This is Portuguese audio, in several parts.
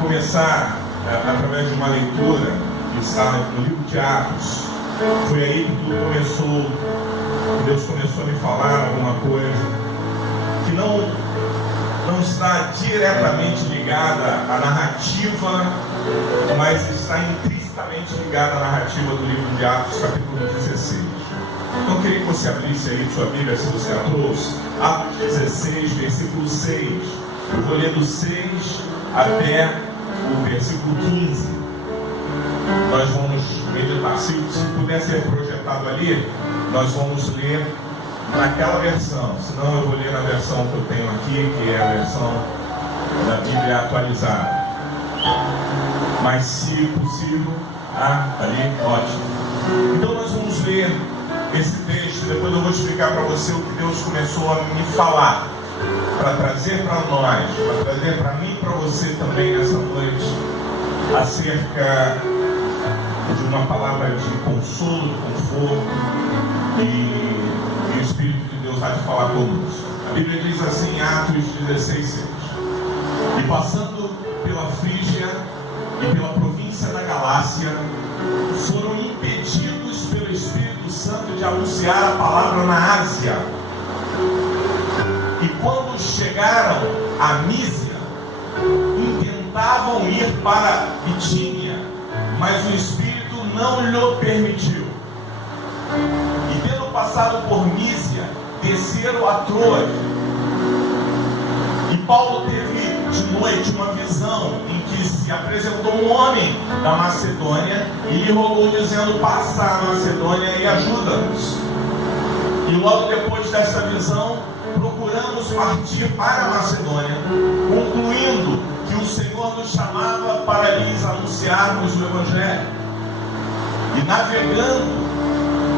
Começar através de uma leitura que está no livro de Atos. Foi aí que tudo começou, que Deus começou a me falar alguma coisa que não está diretamente ligada à narrativa, mas está intrinsecamente ligada à narrativa do livro de Atos, capítulo 16. Então eu queria que você abrisse aí sua Bíblia, se você a trouxe, Atos 16, versículo 6. Eu vou ler do 6 até o versículo 15. Nós vamos meditar. Se puder ser projetado ali, nós vamos ler naquela versão. Senão eu vou ler na versão que eu tenho aqui, que é a versão da Bíblia atualizada. Mas se possível, ali, ótimo. Então nós vamos ler esse texto. Depois eu vou explicar para você o que Deus começou a me falar, para trazer para nós, para trazer para mim e para você também nessa noite, acerca de uma palavra de consolo, de conforto, e o Espírito de Deus vai te falar conosco. A Bíblia diz assim, Atos 16, 6. E passando pela Frígia e pela província da Galácia, foram impedidos pelo Espírito Santo de anunciar a palavra na Ásia. E quando chegaram a Mísia, intentavam ir para Bitínia, mas o Espírito não lhe permitiu. E tendo passado por Mísia, desceram a Troade. E Paulo teve de noite uma visão em que se apresentou um homem da Macedônia e lhe rogou, dizendo: passa a Macedônia e ajuda-nos. E logo depois dessa visão, procuramos partir para a Macedônia, concluindo que o Senhor nos chamava para lhes anunciarmos o Evangelho. E navegando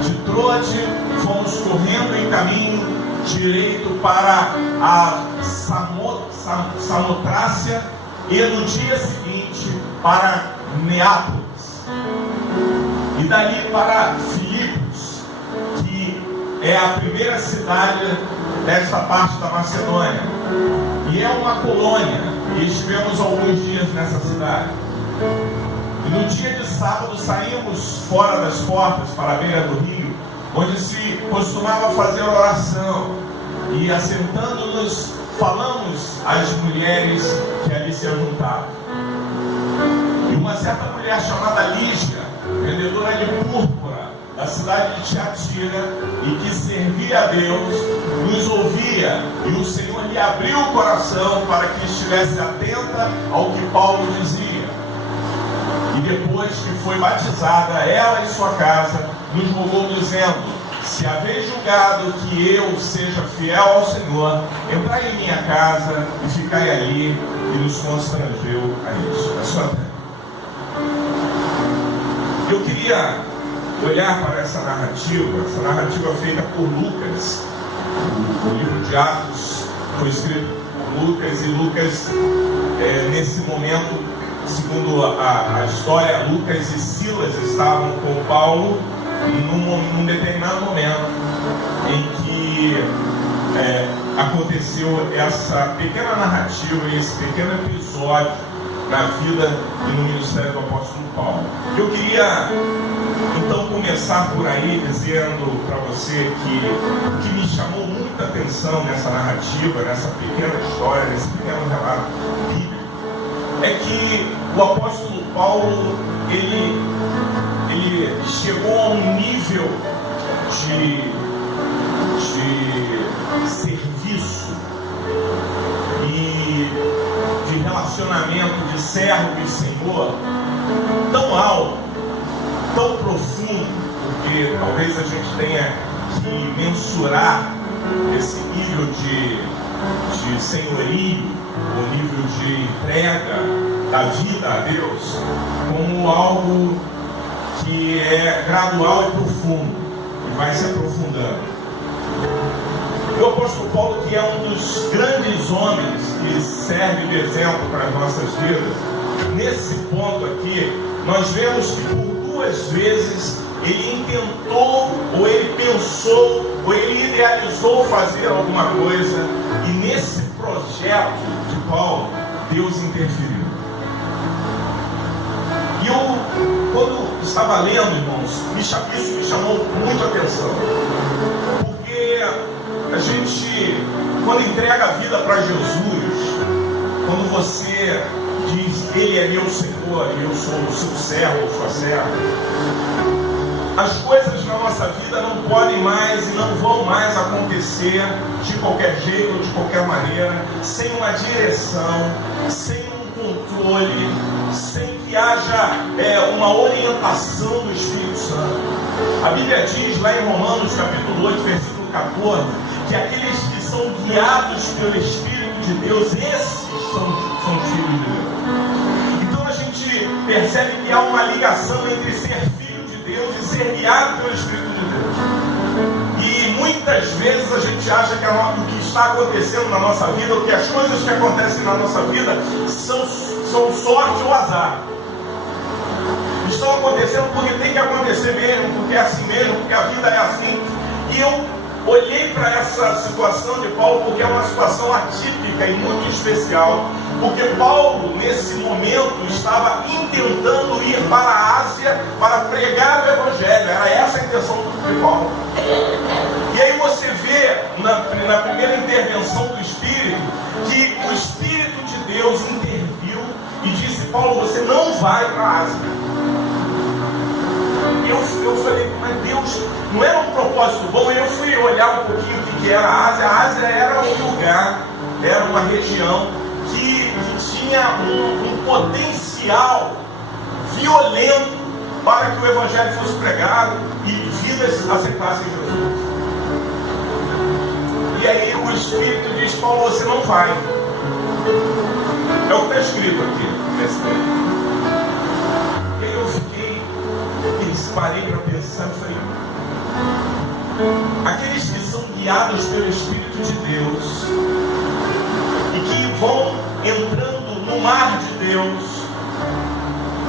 de Troade, fomos correndo em caminho direito para a Samotrácia e no dia seguinte para Neápolis. E dali para Filipos, que é a primeira cidade desta parte da Macedônia, e é uma colônia, e estivemos alguns dias nessa cidade. E no dia de sábado saímos fora das portas para a beira do rio, onde se costumava fazer oração, e assentando-nos falamos às mulheres que ali se ajuntavam. E uma certa mulher chamada Lígia, vendedora de púrpura da cidade de Tiatira, e que servia a Deus, nos ouvia, e o Senhor lhe abriu o coração para que estivesse atenta ao que Paulo dizia. E depois que foi batizada, ela e sua casa, nos rogou, dizendo: se haveis julgado que eu seja fiel ao Senhor, entrai em minha casa e ficai ali. E nos constrangeu a isso. É sua terra. Eu queria olhar para essa narrativa feita por Lucas. O livro de Atos foi escrito por Lucas, e Lucas, nesse momento, segundo a história, Lucas e Silas estavam com Paulo num determinado momento em que aconteceu essa pequena narrativa, esse pequeno episódio na vida e no ministério do apóstolo Paulo. Eu queria então começar por aí dizendo para você que o que me chamou muita atenção nessa narrativa, nessa pequena história, nesse pequeno relato bíblico, é que o apóstolo Paulo, ele chegou a um nível de Senhor tão alto, tão profundo, porque talvez a gente tenha que mensurar esse nível de senhorio, o nível de entrega da vida a Deus, como algo que é gradual e profundo, e vai se aprofundando. E o apóstolo Paulo, que é um dos grandes homens que serve de exemplo para as nossas vidas, nesse ponto aqui, nós vemos que por duas vezes ele intentou, ou ele pensou, ou ele idealizou fazer alguma coisa, e nesse projeto de Paulo, Deus interferiu. E eu, quando estava lendo, irmãos, isso me chamou muito a atenção, porque a gente, quando entrega a vida para Jesus, quando você diz, Ele é meu Senhor, e eu sou o seu servo, sua serva, as coisas na nossa vida não podem mais e não vão mais acontecer de qualquer jeito, de qualquer maneira, sem uma direção, sem um controle, sem que haja uma orientação do Espírito Santo. A Bíblia diz lá em Romanos capítulo 8, versículo 14, que aqueles que são guiados pelo Espírito de Deus, esses são filhos de Deus. Então a gente percebe que há uma ligação entre ser filho de Deus e ser guiado pelo Espírito de Deus. E muitas vezes a gente acha que o que está acontecendo na nossa vida, ou que as coisas que acontecem na nossa vida são sorte ou azar. Estão acontecendo porque tem que acontecer mesmo, porque é assim mesmo, porque a vida é assim. E eu olhei para essa situação de Paulo porque é uma situação atípica e muito especial, porque Paulo nesse momento estava intentando ir para a Ásia para pregar o Evangelho. Era essa a intenção de Paulo. E aí você vê na primeira intervenção do Espírito que o Espírito de Deus interviu e disse: Paulo, você não vai para a Ásia. Eu falei, mas Deus, não era um propósito bom? E eu fui olhar um pouquinho o que era a Ásia. A Ásia era um lugar, era uma região que tinha um potencial violento para que o Evangelho fosse pregado e vidas aceitassem Jesus. E aí o Espírito diz: Paulo, você não vai. É o que está escrito aqui nesse texto. E aí eu parei para pensar e falei: aqueles que são guiados pelo Espírito de Deus e que vão entrando no mar de Deus,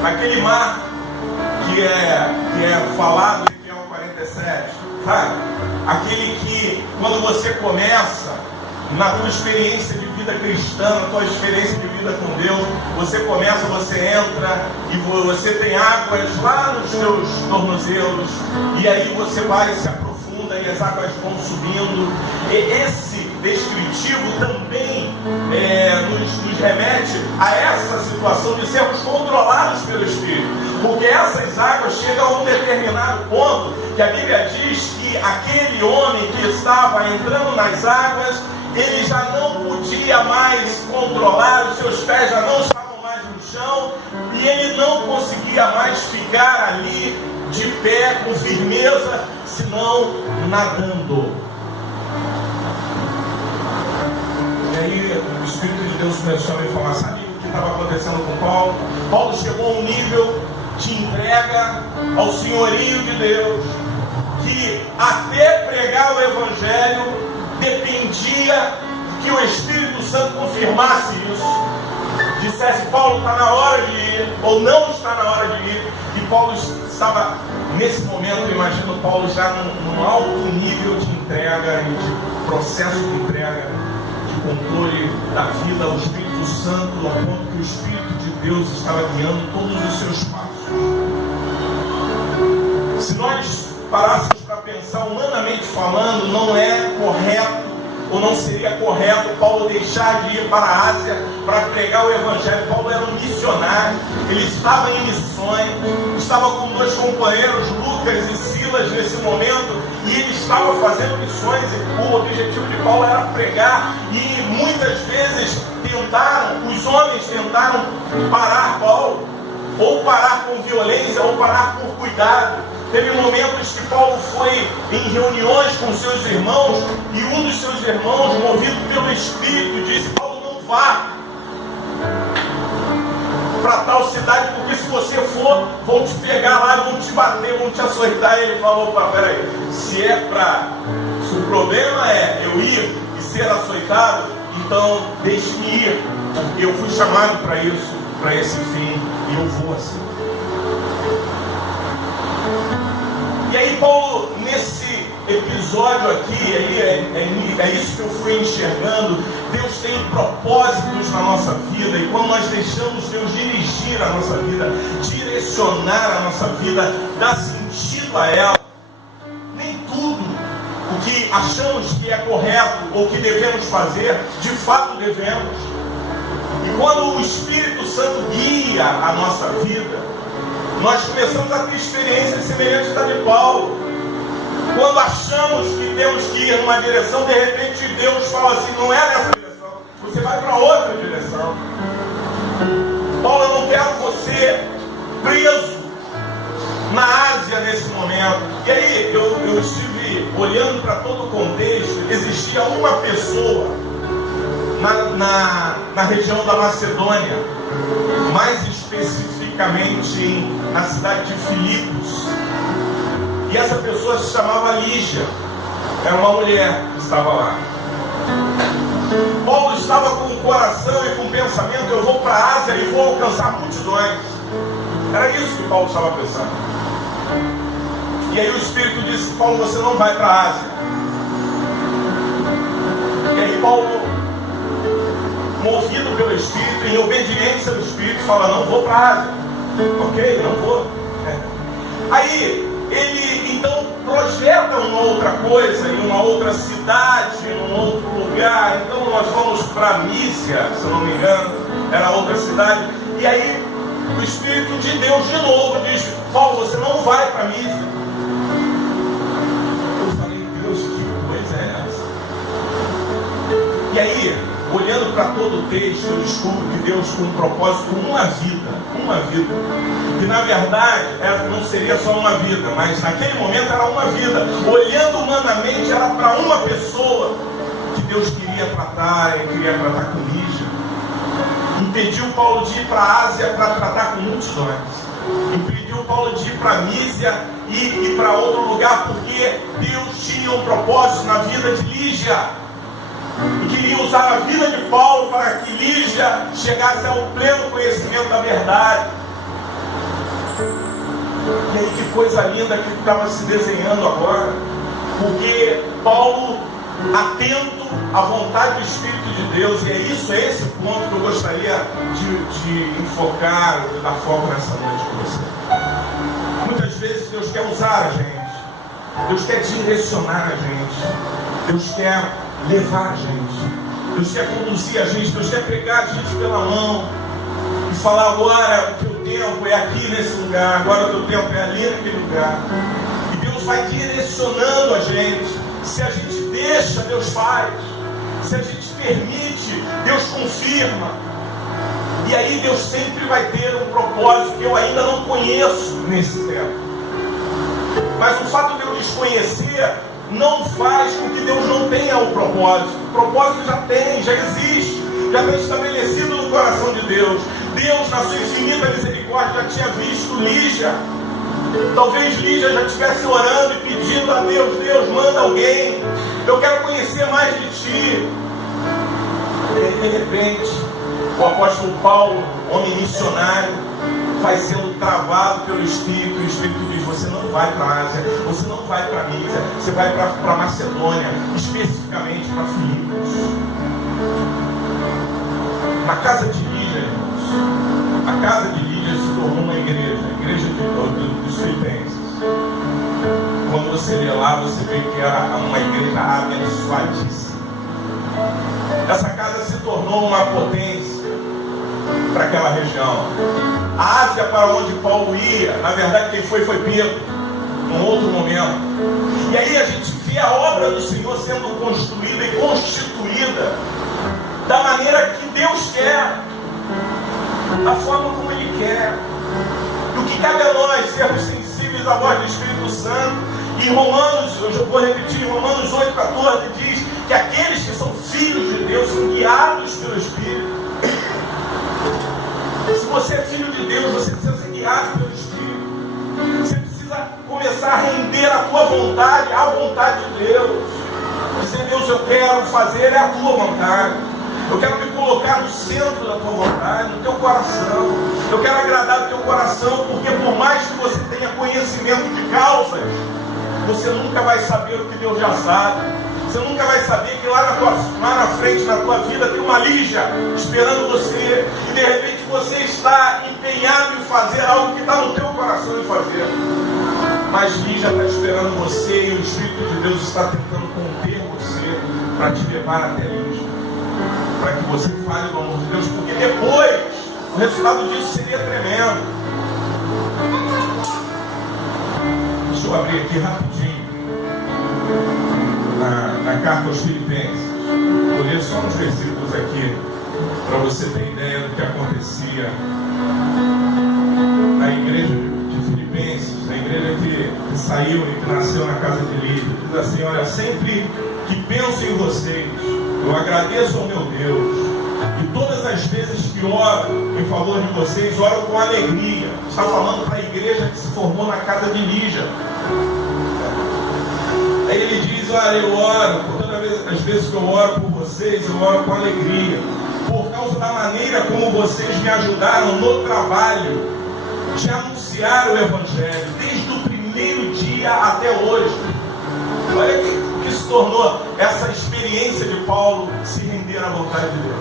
naquele mar que é falado em Ezequiel 47, sabe? Aquele que, quando você começa na tua experiência de vida cristã, na tua experiência de vida com Deus, você começa, você entra e você tem águas lá nos teus tornozelos, e aí você vai e se aprofunda e as águas vão subindo. E esse descritivo também nos remete a essa situação de sermos controlados pelo Espírito, porque essas águas chegam a um determinado ponto que a Bíblia diz que aquele homem que estava entrando nas águas, ele já não podia mais controlar, os seus pés já não estavam mais no chão, e ele não conseguia mais ficar ali de pé com firmeza, senão nadando. E aí o Espírito de Deus começou a me falar: sabe o que estava acontecendo com Paulo? Paulo chegou a um nível de entrega ao senhorio de Deus, que até pregar o Evangelho dependia que o Espírito Santo confirmasse isso, dissesse: Paulo, está na hora de ir, ou não está na hora de ir. E Paulo estava nesse momento, eu imagino Paulo já num alto nível de entrega e de processo de entrega, de controle da vida ao Espírito Santo, ao ponto que o Espírito de Deus estava guiando todos os seus passos. Se nós parássemos para pensar, humanamente falando, não é correto, ou não seria correto Paulo deixar de ir para a Ásia para pregar o Evangelho. Paulo era um missionário, ele estava em missões, estava com dois companheiros, Lucas e Silas, nesse momento, e ele estava fazendo missões, e o objetivo de Paulo era pregar, e muitas vezes os homens tentaram parar Paulo, ou parar com violência, ou parar por cuidado. Teve momentos que Paulo foi em reuniões com seus irmãos, e um dos seus irmãos, movido pelo Espírito, disse: Paulo, não vá para tal cidade, porque se você for, vão te pegar lá, vão te bater, vão te açoitar. E ele falou: peraí, se o problema é eu ir e ser açoitado, então deixe-me ir, porque eu fui chamado para isso, para esse fim, e eu vou assim. E aí Paulo, nesse episódio aqui, é isso que eu fui enxergando. Deus tem propósitos na nossa vida, e quando nós deixamos Deus dirigir a nossa vida, direcionar a nossa vida, dar sentido a ela, nem tudo o que achamos que é correto ou que devemos fazer, de fato devemos. E quando o Espírito Santo guia a nossa vida, nós começamos a ter experiências semelhantes à de Paulo. Quando achamos que temos que ir numa direção, de repente Deus fala assim: não é nessa direção, você vai para outra direção. Paulo, eu não quero você preso na Ásia nesse momento. E aí eu estive olhando para todo o contexto. Existia uma pessoa na região da Macedônia, mais especificamente na cidade de Filipos, e essa pessoa se chamava Lígia. Era uma mulher que estava lá. Paulo estava com o coração e com o pensamento: eu vou para a Ásia e vou alcançar multidões. Era isso que Paulo estava pensando. E aí o Espírito disse: Paulo, você não vai para a Ásia. E aí Paulo, movido pelo Espírito, em obediência ao Espírito, fala: não vou para a Ásia. Ok, não vou. Aí ele então projeta uma outra coisa, em uma outra cidade, em um outro lugar. Então nós vamos para Mísia, se eu não me engano, era outra cidade. E aí o Espírito de Deus de novo diz: Paulo, você não vai para Mísia. Eu falei: Deus, que coisa é essa? E aí, olhando para todo o texto, eu descubro que Deus tem um propósito, uma vida, que na verdade não seria só uma vida, mas naquele momento era uma vida. Olhando humanamente, era para uma pessoa que Deus queria tratar, e queria tratar com Lígia. Impediu Paulo de ir para a Ásia para tratar com multidões. Impediu Paulo de ir para Mísia e ir para outro lugar, porque Deus tinha um propósito na vida de Lígia. E queria usar a vida de Paulo para que Lígia chegasse ao pleno conhecimento da verdade. E aí, que coisa linda que estava se desenhando agora, porque Paulo, atento à vontade do Espírito de Deus, e é esse ponto que eu gostaria de enfocar, de dar foco nessa noite com você. Muitas vezes Deus quer usar a gente, Deus quer direcionar a gente, Deus quer levar a gente, Deus quer conduzir a gente, Deus quer pegar a gente pela mão e falar: agora o teu tempo é aqui nesse lugar, agora o teu tempo é ali naquele lugar. E Deus vai direcionando a gente. Se a gente deixa, Deus faz. Se a gente permite, Deus confirma. E aí Deus sempre vai ter um propósito que eu ainda não conheço nesse tempo. Mas o fato de eu desconhecer não faz com que Deus não tenha um propósito. O propósito já tem, já existe, já está estabelecido no coração de Deus. Deus, na sua infinita misericórdia, já tinha visto Lígia. Talvez Lígia já estivesse orando e pedindo a Deus: Deus, manda alguém, eu quero conhecer mais de ti. E de repente, o apóstolo Paulo, homem missionário, vai sendo travado pelo Espírito. O Espírito diz: você não vai para a Ásia, você não vai para a Mísia, você vai para a Macedônia, especificamente para Filipos. Na casa de Lígia, irmãos, a casa de Lígia se tornou uma igreja, a igreja dos Filipenses. Quando você lê lá, você vê que era uma igreja abençoadíssima. Essa casa se tornou uma potência para aquela região. A Ásia, para onde Paulo ia, na verdade quem foi Pedro, num outro momento. E aí a gente vê a obra do Senhor sendo construída e constituída da maneira que Deus quer, da forma como Ele quer. sermos sensíveis à voz do Espírito Santo. E Romanos, eu vou repetir, Romanos 8,14 diz que aqueles que são filhos de Deus são guiados pelo Espírito. Se você é filho de Deus, você precisa ser guiado pelo Espírito. Você precisa começar a render a tua vontade à vontade de Deus. Dizer, Deus, eu quero fazer a tua vontade. Eu quero me colocar no centro da tua vontade, no teu coração. Eu quero agradar o teu coração, porque por mais que você tenha conhecimento de causas, você nunca vai saber o que Deus já sabe. Você nunca vai saber que lá na frente, na tua vida, tem uma Lígia esperando você. E de repente você está empenhado em fazer algo que está no teu coração em fazer. Mas Lígia está esperando você e o Espírito de Deus está tentando conter você para te levar até Lígia. Para que você fale do amor de Deus, porque depois o resultado disso seria tremendo. Deixa eu abrir aqui rapidinho na carta aos Filipenses. Vou ler só uns versículos aqui para você ter ideia do que acontecia na igreja de Filipenses, na igreja que saiu e que nasceu na casa de Lídia. Diz assim: olha, sempre que penso em vocês, eu agradeço ao meu Deus, e todas as vezes que oro em favor de vocês, oro com alegria. Está falando para a igreja que se formou na casa de Lídia. Aí ele diz: olha, eu oro, todas as vezes que eu oro por vocês, eu oro com alegria, por causa da maneira como vocês me ajudaram no trabalho de anunciar o Evangelho, desde o primeiro dia até hoje. Olha o que se tornou essa experiência de Paulo se render à vontade de Deus.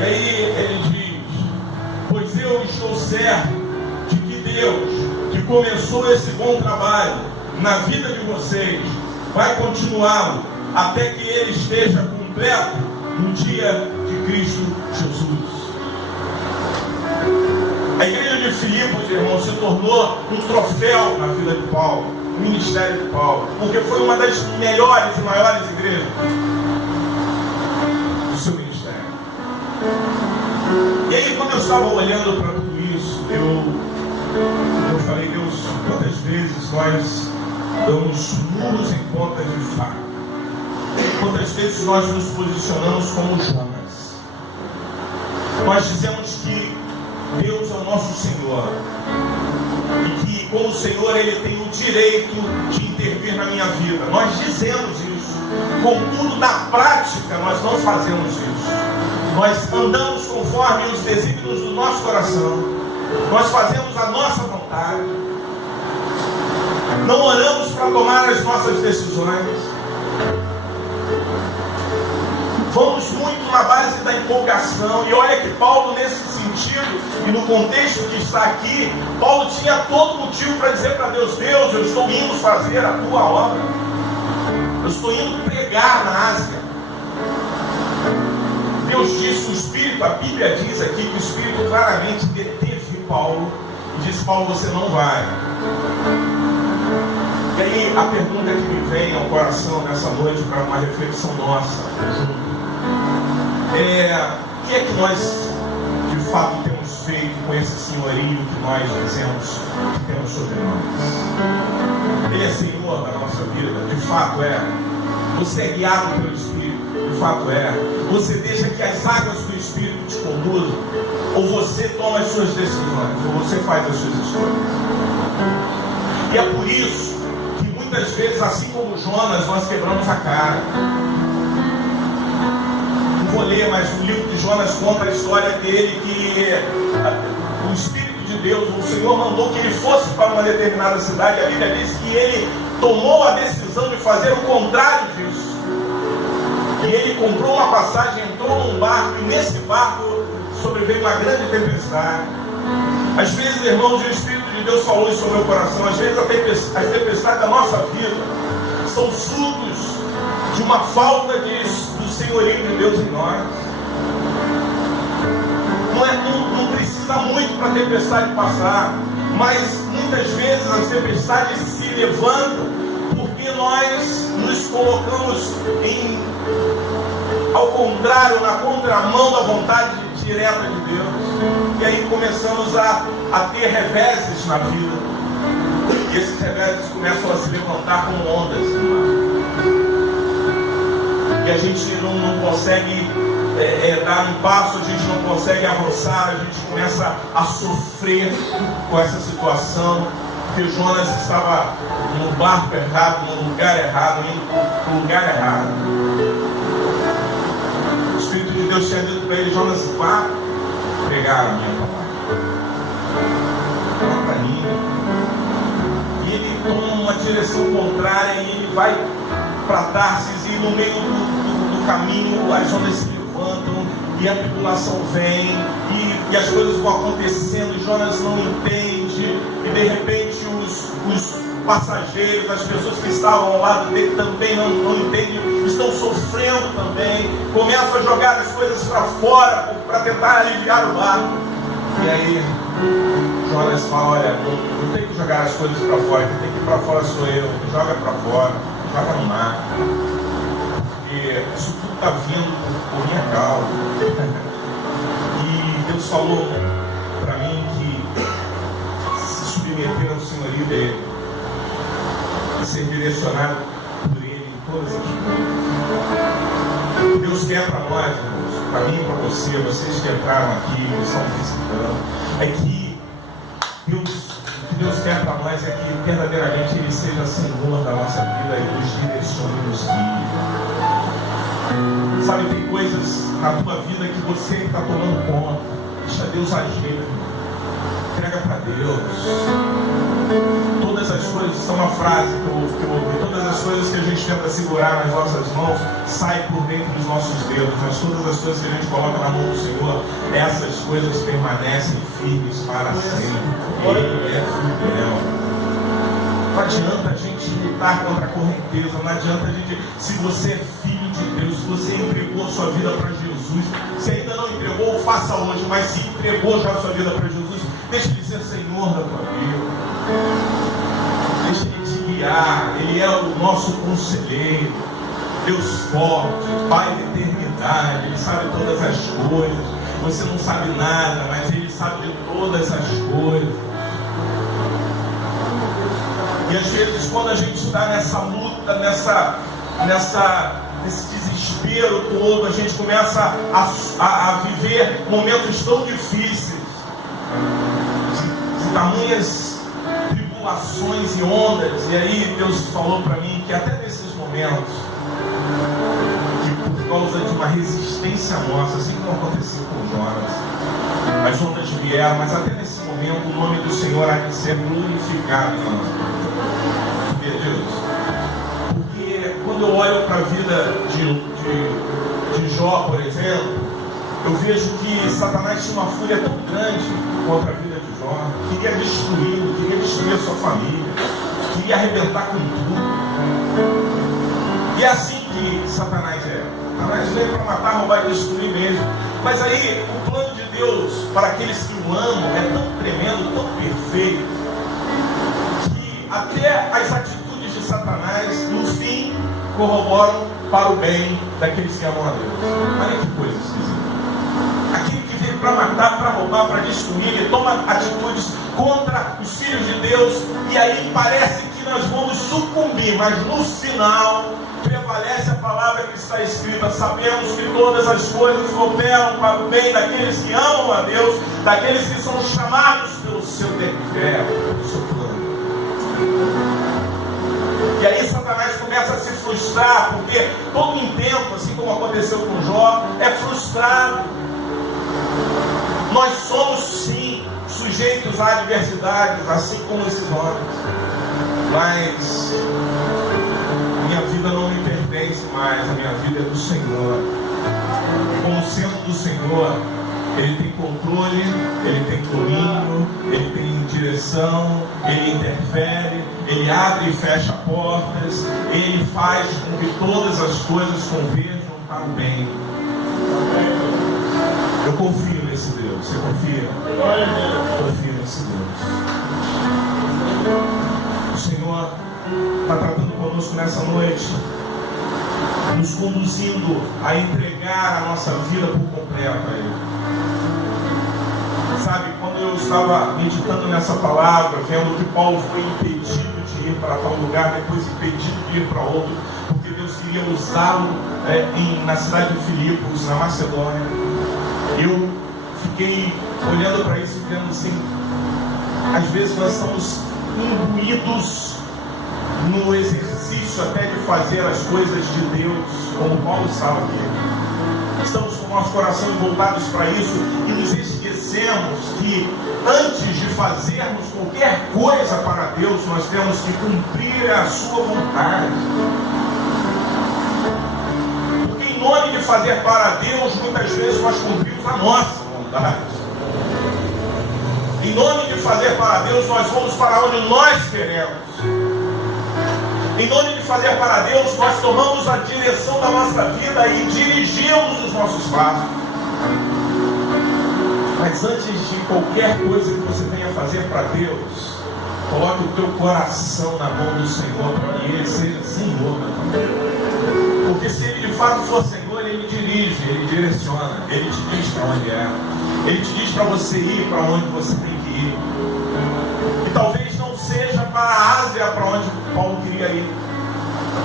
E aí ele diz: pois eu estou certo de que Deus, que começou esse bom trabalho na vida de vocês, vai continuá-lo até que ele esteja completo no dia de Cristo Jesus. A igreja de Filipos, irmãos, se tornou um troféu na vida de Paulo, no ministério de Paulo, porque foi uma das melhores e maiores igrejas do seu ministério. E aí, quando eu estava olhando para tudo isso, eu falei: Deus, quantas vezes nós damos muros em pontas de faca? Quantas vezes nós nos posicionamos como Jonas? Nós dizemos que Deus é o nosso Senhor, e que como Senhor Ele tem o direito de intervir na minha vida. Nós dizemos isso, contudo na prática nós não fazemos isso. Nós andamos conforme os desígnios do nosso coração, nós fazemos a nossa vontade, não oramos para tomar as nossas decisões. Vamos muito na base da empolgação. E olha que Paulo, nesse sentido, e no contexto que está aqui, Paulo tinha todo motivo para dizer para Deus: Deus, eu estou indo fazer a tua obra, eu estou indo pregar na Ásia. Deus disse, o Espírito, a Bíblia diz aqui que o Espírito claramente deteve Paulo e disse: Paulo, você não vai. E aí a pergunta que me vem ao coração nessa noite, para uma reflexão nossa, o que é que nós de fato temos feito com esse senhorio que nós dizemos que temos sobre nós? Ele é Senhor da nossa vida? De fato é. Você é guiado pelo Espírito? De fato é. Você deixa que as águas do Espírito te conduzam? Ou você toma as suas decisões? Ou você faz as suas escolhas? E é por isso que muitas vezes, assim como Jonas, nós quebramos a cara. Não vou ler, mas o livro de Jonas conta a história dele, que o Espírito de Deus, o Senhor mandou que ele fosse para uma determinada cidade. A Bíblia diz que ele tomou a decisão de fazer o contrário disso. E ele comprou uma passagem, entrou num barco, e nesse barco sobreveio uma grande tempestade. Às vezes, irmãos, o Espírito de Deus falou isso no meu coração. Às vezes as tempestades da nossa vida são frutos de uma falta do senhorio de Deus em nós. Não precisa muito para a tempestade passar, mas muitas vezes as tempestades se levantam porque nós nos colocamos ao contrário, na contramão da vontade direta de Deus. E aí começamos a ter reveses na vida. E esses reveses começam a se levantar como ondas no mar. E a gente não consegue dar um passo, a gente não consegue avançar, a gente começa a sofrer com essa situação. Porque Jonas estava no barco errado, no lugar errado, indo para o lugar errado. O Espírito de Deus tinha dito para ele: Jonas, vá pregar a minha palavra. Fala para mim. E ele toma uma direção contrária e ele vai para Tarsis, e no meio do caminho as ondas se levantam e a tribulação vem e as coisas vão acontecendo, e Jonas não entende, e de repente os passageiros, as pessoas que estavam ao lado dele também não entendem, estão sofrendo também, começam a jogar as coisas para fora para tentar aliviar o barco. E aí Jonas fala: olha, não tem que jogar as coisas para fora, quem tem que ir para fora sou eu, joga para fora, joga no mar, porque isso tudo está vindo por minha causa. E Deus falou para mim que se submeter ao senhorio dele e ser direcionado por ele em todas as coisas. Deus quer para nós, irmãos, para mim e para você, vocês que entraram aqui, que estão visitando, é que o que Deus quer para nós é que verdadeiramente Ele seja Senhor da nossa vida e nos direcione e nos guie. Sabe, tem coisas na tua vida que você está tomando conta. Deixa Deus agir. Entrega para Deus. Todas as coisas, isso é uma frase que eu ouvi, todas as coisas que a gente tenta segurar nas nossas mãos saem por dentro dos nossos dedos, mas todas as coisas que a gente coloca na mão do Senhor, essas coisas permanecem firmes para sempre. Ele é fiel. Não adianta a gente lutar contra a correnteza, não adianta a gente, se você é filho de Deus, se você entregou a sua vida para Jesus, se ainda não entregou, faça hoje, mas se entregou já a sua vida para Jesus, deixa Ele ser Senhor da tua vida. Deixa Ele te guiar. Ele é o nosso conselheiro, Deus forte, Pai da eternidade. Ele sabe todas as coisas. Você não sabe nada, mas Ele sabe de todas as coisas. E às vezes, quando a gente está nessa luta, nesse desespero todo, a gente começa a viver momentos tão difíceis, de tamanhas tribulações e ondas. E aí Deus falou para mim que até nesses momentos, que por causa de uma resistência nossa, assim como aconteceu com Jonas, as ondas vieram, mas até nesse momento o nome do Senhor há de ser glorificado na nossa vida. Porque quando eu olho para a vida de Jó, por exemplo, eu vejo que Satanás tinha uma fúria tão grande contra a vida de Jó, queria destruí-lo, queria destruir a sua família, queria arrebentar com tudo. E é assim que Satanás é. Satanás veio para matar, roubar e destruir mesmo. Mas aí o plano de Deus para aqueles que o amam é tão tremendo, tão perfeito, que até as atitudes de Satanás, no fim, corroboram para o bem daqueles que amam a Deus. Olha que coisa esquisita. Aquele que veio para matar, para roubar, para destruir, ele toma atitudes contra os filhos de Deus, e aí parece que nós vamos sucumbir, mas no final prevalece a palavra que está escrita: sabemos que todas as coisas cooperam para o bem daqueles que amam a Deus, daqueles que são chamados pelo seu decreto, pelo seu plano. E aí Satanás começa a se frustrar, porque todo intento, assim como aconteceu com Jó, é frustrado. Nós somos sim sujeitos a adversidades, assim como esses homens, mas minha vida não me pertence mais, a minha vida é do Senhor. Como sendo do Senhor, Ele tem controle, Ele tem domínio, Ele tem direção, Ele interfere, Ele abre e fecha portas, Ele faz com que todas as coisas converjam para o bem. Eu confio nesse Deus. Você confia? Eu confio nesse Deus. O Senhor está tratando conosco nessa noite, nos conduzindo a entregar a nossa vida por completo a Ele. Sabe, quando eu estava meditando nessa palavra, vendo que Paulo foi impedido de ir para tal lugar, depois impedido de ir para outro, porque Deus queria usá-lo na cidade de Filipos, na Macedônia, eu fiquei olhando para isso e vendo assim, às vezes nós estamos imbuídos no exercício até de fazer as coisas de Deus, como Paulo estava aqui. Estamos com o nosso coração voltados para isso e nos esquecemos que antes de fazermos qualquer coisa para Deus, nós temos que cumprir a sua vontade. Porque em nome de fazer para Deus, muitas vezes nós cumprimos a nossa vontade. Em nome de fazer para Deus, nós vamos para onde nós queremos. Em nome de fazer para Deus, nós tomamos a direção da nossa vida e dirigimos os nossos passos. Mas antes de qualquer coisa que você venha fazer para Deus, coloque o teu coração na mão do Senhor, para que Ele seja Senhor da tua vida. Porque se Ele de fato for Senhor, Ele dirige, Ele direciona, Ele te diz para onde é. Ele te diz para você ir para onde você tem que ir. E talvez não seja para a Ásia para onde Paulo queria ir.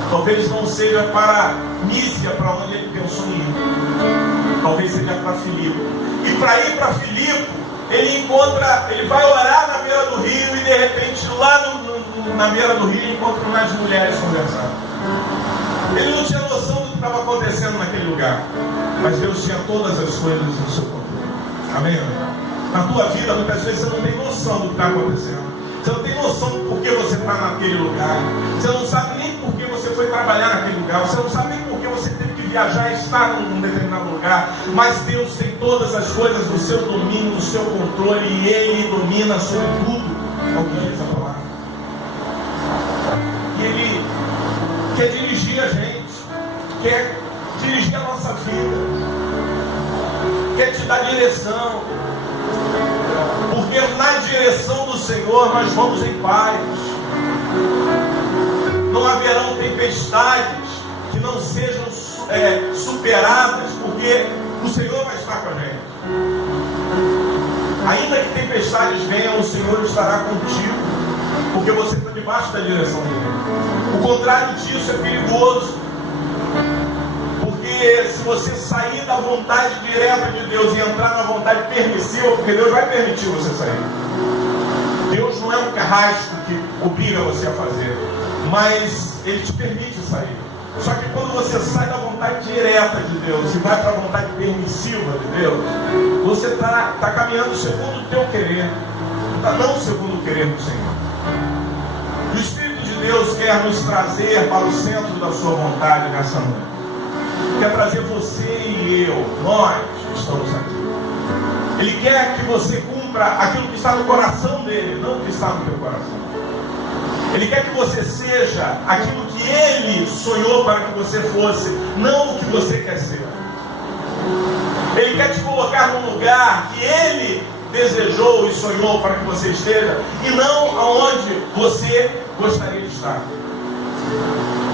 Talvez não seja para Mísia para onde ele pensou em ir. Talvez seja para Filipe. E para ir para Filipe, ele vai orar na beira do rio e de repente lá na beira do rio encontra umas mulheres conversando. Ele não tinha noção do que estava acontecendo naquele lugar. Mas Deus tinha todas as coisas no seu controle. Amém? Na tua vida, muitas vezes você não tem noção do que está acontecendo. Você não tem noção do porquê você está naquele lugar. Você não sabe nem porquê você foi trabalhar naquele lugar. Você não sabe nem porquê você teve que viajar e estar num determinado lugar. Mas Deus tem todas as coisas no seu domínio, no seu controle. E Ele domina sobre tudo. É o que diz a palavra. E Ele quer dirigir a gente. Quer dirigir a nossa vida. Quer te dar direção. Porque na direção do Senhor nós vamos em paz. Não haverão tempestades que não sejam superadas, porque o Senhor vai estar com a gente. Ainda que tempestades venham, o Senhor estará contigo, porque você está debaixo da direção dele. O contrário disso é perigoso. Porque se você sair da vontade direta de Deus e entrar na vontade permissiva, porque Deus vai permitir você sair. Deus não é um carrasco que obriga você a fazer, mas Ele te permite sair. Só que quando você sai da vontade direta de Deus e vai para a vontade permissiva de Deus, você está caminhando segundo o teu querer, não segundo o querer do Senhor. O Espírito de Deus quer nos trazer para o centro da sua vontade nessa noite. Quer trazer você e eu, nós estamos aqui. Ele quer que você cumpra aquilo que está no coração dele, não o que está no teu coração. Ele quer que você seja aquilo que Ele sonhou para que você fosse, não o que você quer ser. Ele quer te colocar num lugar que Ele desejou e sonhou para que você esteja, e não aonde você gostaria de estar.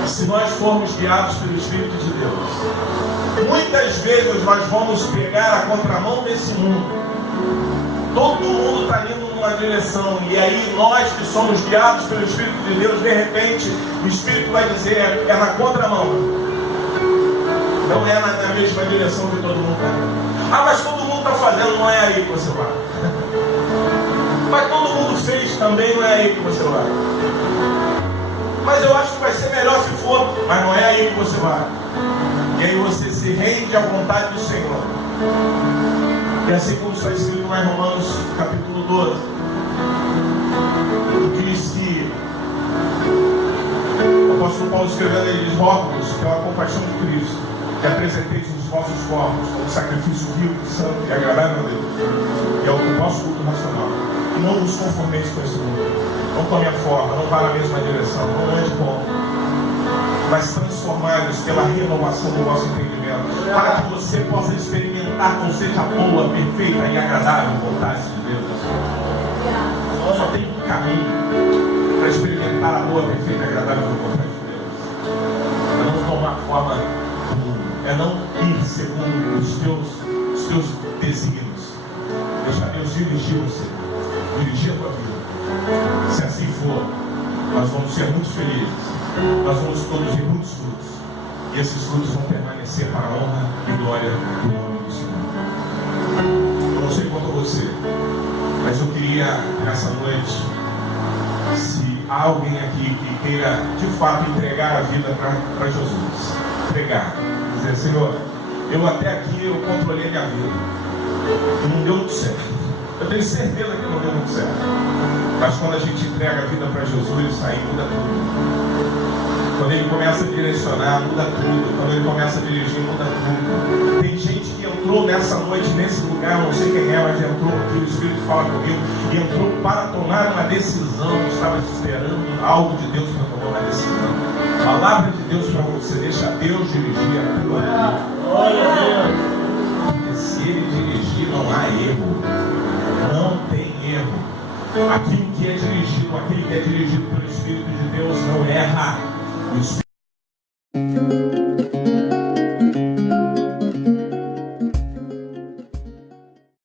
Se nós formos guiados pelo Espírito de Deus, muitas vezes nós vamos pegar a contramão desse mundo. Todo mundo está indo numa direção, e aí nós que somos guiados pelo Espírito de Deus, de repente o Espírito vai dizer, é na contramão, não é na mesma direção que todo mundo está. Mas todo mundo está fazendo, não é aí que você vai. Mas todo mundo fez também, não é aí que você vai. Mas eu acho que vai ser melhor se for, mas não é aí que você vai. E aí você se rende à vontade do Senhor. E assim como está escrito lá em Romanos capítulo 12, diz que o apóstolo Paulo escrevendo, ele diz: rogo-vos pela compaixão de Cristo, que apresenteis os vossos corpos como sacrifício vivo, santo e agradável a Deus, que é o vosso culto racional. E não vos conformeis com esse mundo. Não com a minha forma, não vá na mesma direção, não ande com, mas transformados pela renovação do vosso entendimento, para que você possa experimentar qual seja a boa, perfeita e agradável vontade de Deus. Só tem um caminho para experimentar a boa, perfeita e agradável vontade de Deus. É não tomar forma do mundo, é não ir segundo os teus desígnios. Deixa Deus dirigir você, dirigir a tua vida. Se assim for, nós vamos ser muito felizes, nós vamos produzir muitos frutos, e esses frutos vão permanecer para a honra e glória do nome do Senhor. Eu não sei quanto a você, mas eu queria, nessa noite, se há alguém aqui que queira de fato entregar a vida para Jesus, entregar, dizer: Senhor, eu até aqui eu controlei a minha vida e não deu muito certo. Eu tenho certeza que não deu muito certo. Mas quando a gente entrega a vida para Jesus, aí muda tudo. Quando Ele começa a direcionar, muda tudo. Quando Ele começa a dirigir, muda tudo. Tem gente que entrou nessa noite, nesse lugar, não sei quem é, mas entrou aqui, o Espírito fala comigo, e entrou para tomar uma decisão, estava esperando algo de Deus para tomar uma decisão. Palavra de Deus para você, deixa Deus dirigir a tua vida. Glória a Deus. Porque se Ele dirigir, não há erro. Não tem erro. Aquilo que é dirigido, aquele que é dirigido pelo Espírito de Deus não erra. O Espírito